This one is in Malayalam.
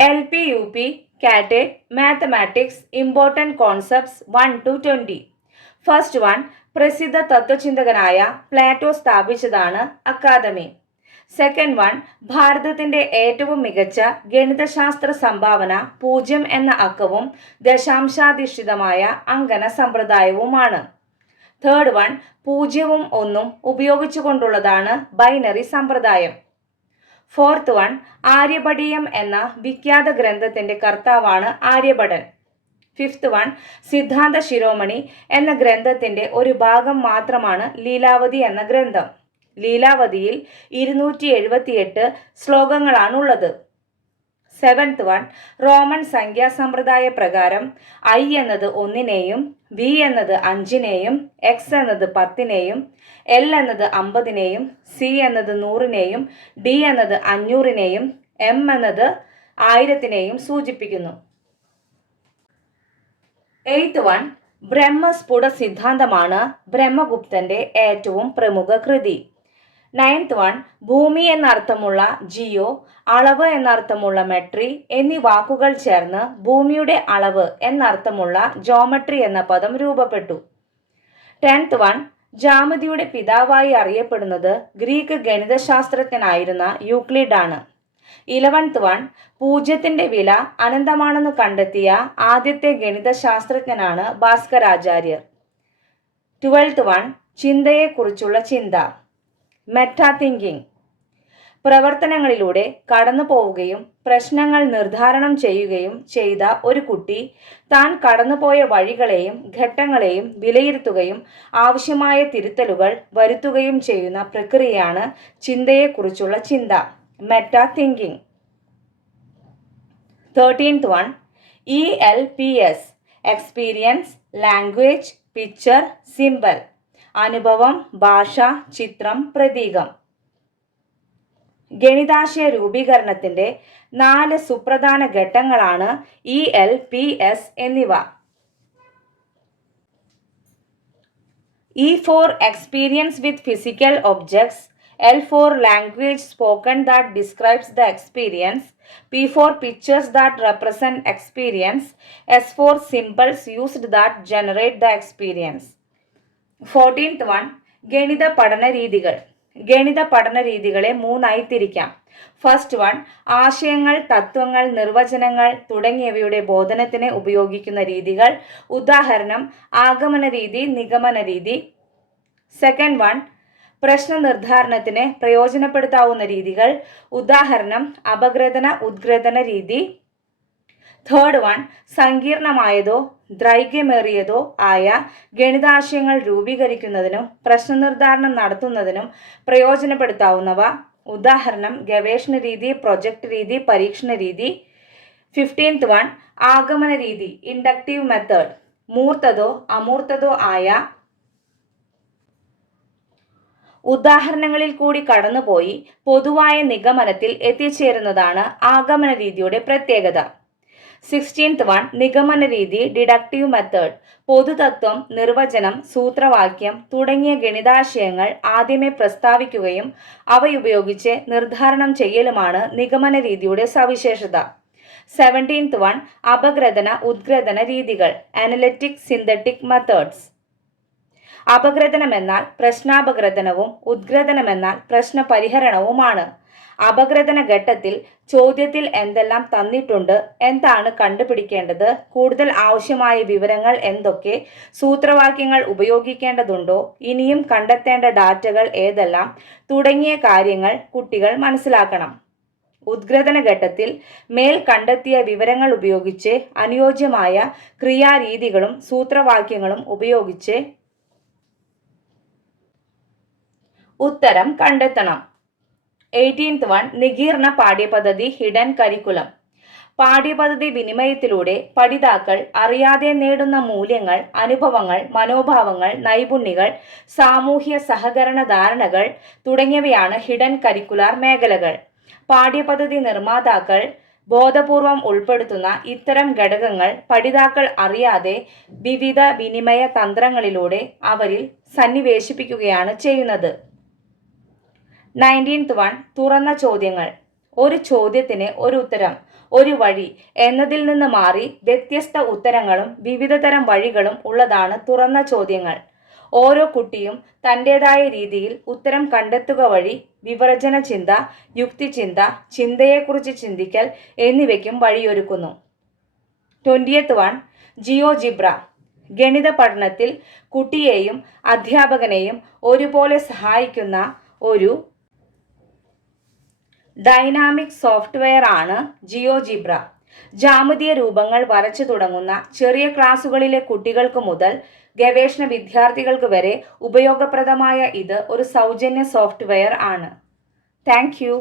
LP, UP, CATET, Mathematics, Important Concepts 1 to 20. First one, പ്രസിദ്ധ തത്വചിന്തകനായ പ്ലാറ്റോ സ്ഥാപിച്ചതാണ് അക്കാദമി. സെക്കൻഡ് വൺ, ഭാരതത്തിന്റെ ഏറ്റവും മികച്ച ഗണിതശാസ്ത്ര സംഭാവന 0 എന്ന അക്കവും ദശാംശാധിഷ്ഠിതമായ അങ്കന സമ്പ്രദായവുമാണ്. തേർഡ് വൺ, 0ഉം 1ഉം ഉപയോഗിച്ചുകൊണ്ടുള്ളതാണ് ബൈനറി സമ്പ്രദായം. ഫോർത്ത് വൺ, ആര്യഭടീയം എന്ന വിഖ്യാത ഗ്രന്ഥത്തിന്റെ കർത്താവാണ് ആര്യഭടൻ. ഫിഫ്ത്ത് വൺ, സിദ്ധാന്ത ശിരോമണി എന്ന ഗ്രന്ഥത്തിന്റെ ഒരു ഭാഗം മാത്രമാണ് ലീലാവതി എന്ന ഗ്രന്ഥം. ലീലാവതിയിൽ 278 ശ്ലോകങ്ങളാണുള്ളത്. സെവൻത്ത് വൺ, റോമൻ സംഖ്യാസമ്പ്രദായ പ്രകാരം I എന്നത് 1നെയും V എന്നത് 5നെയും X എന്നത് 10നെയും L എന്നത് 50നെയും C എന്നത് 100നെയും D എന്നത് 500നെയും M എന്നത് 1000നെയും സൂചിപ്പിക്കുന്നു. എയ്ത്ത് വൺ, ബ്രഹ്മസ്ഫുട സിദ്ധാന്തമാണ് ബ്രഹ്മഗുപ്തന്റെ ഏറ്റവും പ്രമുഖ കൃതി. നയൻത്ത് വൺ, ഭൂമി എന്നർത്ഥമുള്ള ജിയോ, അളവ് എന്നർത്ഥമുള്ള മെട്രി എന്നീ വാക്കുകൾ ചേർന്ന് ഭൂമിയുടെ അളവ് എന്നർത്ഥമുള്ള ജോമെട്രി എന്ന പദം രൂപപ്പെട്ടു. ടെൻത്ത് വൺ, ജാമിതിയുടെ പിതാവായി അറിയപ്പെടുന്നത് ഗ്രീക്ക് ഗണിതശാസ്ത്രജ്ഞനായിരുന്ന യൂക്ലിഡ് ആണ്. 11th വൺ, പൂജ്യത്തിന്റെ വില അനന്തമാണെന്ന് കണ്ടെത്തിയ ആദ്യത്തെ ഗണിതശാസ്ത്രജ്ഞനാണ് ഭാസ്കരാചാര്യർ. 12th വൺ, ചിന്തയെക്കുറിച്ചുള്ള ചിന്ത, മെറ്റാ തിങ്കിങ്. പ്രവർത്തനങ്ങളിലൂടെ കടന്നു പോവുകയും പ്രശ്നങ്ങൾ നിർദ്ധാരണം ചെയ്യുകയും ചെയ്ത ഒരു കുട്ടി താൻ കടന്നുപോയ വഴികളെയും ഘട്ടങ്ങളെയും വിലയിരുത്തുകയും ആവശ്യമായ തിരുത്തലുകൾ വരുത്തുകയും ചെയ്യുന്ന പ്രക്രിയയാണ് ചിന്തയെക്കുറിച്ചുള്ള ചിന്ത, meta thinking. 13th one, ELPS, experience, language, picture, symbol. അനുഭവം, ഭാഷ, ചിത്രം, പ്രതീകം. ഗണിതാശയ രൂപീകരണത്തിന്റെ 4 സുപ്രധാന ഘട്ടങ്ങളാണ് ELPS എന്നിവ. E for experience with physical objects, L for language spoken that describes the experience, P for pictures that represent experience, S for symbols used that generate the experience. 14th one, ഗണിത പഠന രീതികൾ. ഗണിത പഠന രീതികളെ 3ആയി തിരിക്കാം. ഫസ്റ്റ് വൺ, ആശയങ്ങൾ, തത്വങ്ങൾ, നിർവചനങ്ങൾ തുടങ്ങിയവയുടെ ബോധനത്തിന് ഉപയോഗിക്കുന്ന രീതികൾ. ഉദാഹരണം ആഗമന രീതി, നിഗമന രീതി. സെക്കൻഡ് വൺ, പ്രശ്ന നിർദ്ധാരണത്തിന് പ്രയോജനപ്പെടുത്താവുന്ന രീതികൾ. ഉദാഹരണം അപഗ്രഥന, ഉദ്ഗ്രഥന രീതി. തേർഡ് വൺ, സങ്കീർണമായതോ ദൈർഘ്യമേറിയതോ ആയ ഗണിതാശയങ്ങൾ രൂപീകരിക്കുന്നതിനും പ്രശ്നനിർദ്ധാരണം നടത്തുന്നതിനും പ്രയോജനപ്പെടുത്താവുന്നവ. ഉദാഹരണം ഗവേഷണ രീതി, പ്രൊജക്ട് രീതി, പരീക്ഷണ രീതി. 15th വൺ, ആഗമന രീതി, ഇൻഡക്റ്റീവ് മെത്തേഡ്. മൂർത്തതോ അമൂർത്തതോ ആയ ഉദാഹരണങ്ങളിൽ കൂടി കടന്നുപോയി പൊതുവായ നിഗമനത്തിൽ എത്തിച്ചേരുന്നതാണ് ആഗമന രീതിയുടെ പ്രത്യേകത. 16th വൺ, നിഗമന രീതി, ഡിഡക്റ്റീവ് മെത്തേഡ്. പൊതുതത്വം, നിർവചനം, സൂത്രവാക്യം തുടങ്ങിയ ഗണിതാശയങ്ങൾ ആദ്യമേ പ്രസ്താവിക്കുകയും അവയുപയോഗിച്ച് നിർദ്ധാരണം ചെയ്യലുമാണ് നിഗമന രീതിയുടെ സവിശേഷത. 17th വൺ, അപഗ്രഥന, ഉദ്ഗ്രഥന രീതികൾ, അനലിറ്റിക് സിന്തറ്റിക് മെത്തേഡ്സ്. അപഗ്രഥനമെന്നാൽ പ്രശ്നാപഗ്രഥനവും ഉദ്ഗ്രഥനമെന്നാൽ പ്രശ്നപരിഹരണവുമാണ്. അപഗ്രഥന ഘട്ടത്തിൽ ചോദ്യത്തിൽ എന്തെല്ലാം തന്നിട്ടുണ്ട്, എന്താണ് കണ്ടുപിടിക്കേണ്ടത്, കൂടുതൽ ആവശ്യമായ വിവരങ്ങൾ എന്തൊക്കെ, സൂത്രവാക്യങ്ങൾ ഉപയോഗിക്കേണ്ടതുണ്ടോ, ഇനിയും കണ്ടെത്തേണ്ട ഡാറ്റകൾ ഏതെല്ലാം തുടങ്ങിയ കാര്യങ്ങൾ കുട്ടികൾ മനസ്സിലാക്കണം. ഉദ്ഗ്രഥന ഘട്ടത്തിൽ മേൽ കണ്ടെത്തിയ വിവരങ്ങൾ ഉപയോഗിച്ച് അനുയോജ്യമായ ക്രിയാരീതികളും സൂത്രവാക്യങ്ങളും ഉപയോഗിച്ച് ഉത്തരം കണ്ടെത്തണം. 18th വൺ, നികീർണ പാഠ്യപദ്ധതി, ഹിഡൻ കരിക്കുലം. പാഠ്യപദ്ധതി വിനിമയത്തിലൂടെ പഠിതാക്കൾ അറിയാതെ നേടുന്ന മൂല്യങ്ങൾ, അനുഭവങ്ങൾ, മനോഭാവങ്ങൾ, നൈപുണ്യങ്ങൾ, സാമൂഹ്യ സഹകരണ ധാരണകൾ തുടങ്ങിയവയാണ് ഹിഡൻ കരിക്കുലാർ മേഖലകൾ. പാഠ്യപദ്ധതി നിർമ്മാതാക്കൾ ബോധപൂർവം ഉൾപ്പെടുത്തുന്ന ഇത്തരം ഘടകങ്ങൾ പഠിതാക്കൾ അറിയാതെ വിവിധ വിനിമയ തന്ത്രങ്ങളിലൂടെ അവരിൽ സന്നിവേശിപ്പിക്കുകയാണ് ചെയ്യുന്നത്. 19th വൺ, തുറന്ന ചോദ്യങ്ങൾ. ഒരു ചോദ്യത്തിന് ഒരു ഉത്തരം, ഒരു വഴി എന്നതിൽ നിന്ന് മാറി വ്യത്യസ്ത ഉത്തരങ്ങളും വിവിധതരം വഴികളും ഉള്ളതാണ് തുറന്ന ചോദ്യങ്ങൾ. ഓരോ കുട്ടിയും തൻ്റെതായ രീതിയിൽ ഉത്തരം കണ്ടെത്തുക വഴി വിവർജന ചിന്ത, യുക്തിചിന്ത, ചിന്തയെക്കുറിച്ച് ചിന്തിക്കൽ എന്നിവയ്ക്കും വഴിയൊരുക്കുന്നു. 20th one GeoGebra. ഗണിത പഠനത്തിൽ കുട്ടിയെയും അധ്യാപകനെയും ഒരുപോലെ സഹായിക്കുന്ന ഒരു ഡൈനാമിക് സോഫ്റ്റ്വെയർ ആണ് ജിയോജിബ്ര. ജാമിതീയ രൂപങ്ങൾ വരച്ചു തുടങ്ങുന്ന ചെറിയ ക്ലാസുകളിലെ കുട്ടികൾക്ക് മുതൽ ഗവേഷണ വിദ്യാർത്ഥികൾക്ക് വരെ ഉപയോഗപ്രദമായ ഇത് ഒരു സൗജന്യ സോഫ്റ്റ്വെയർ ആണ്. Thank you.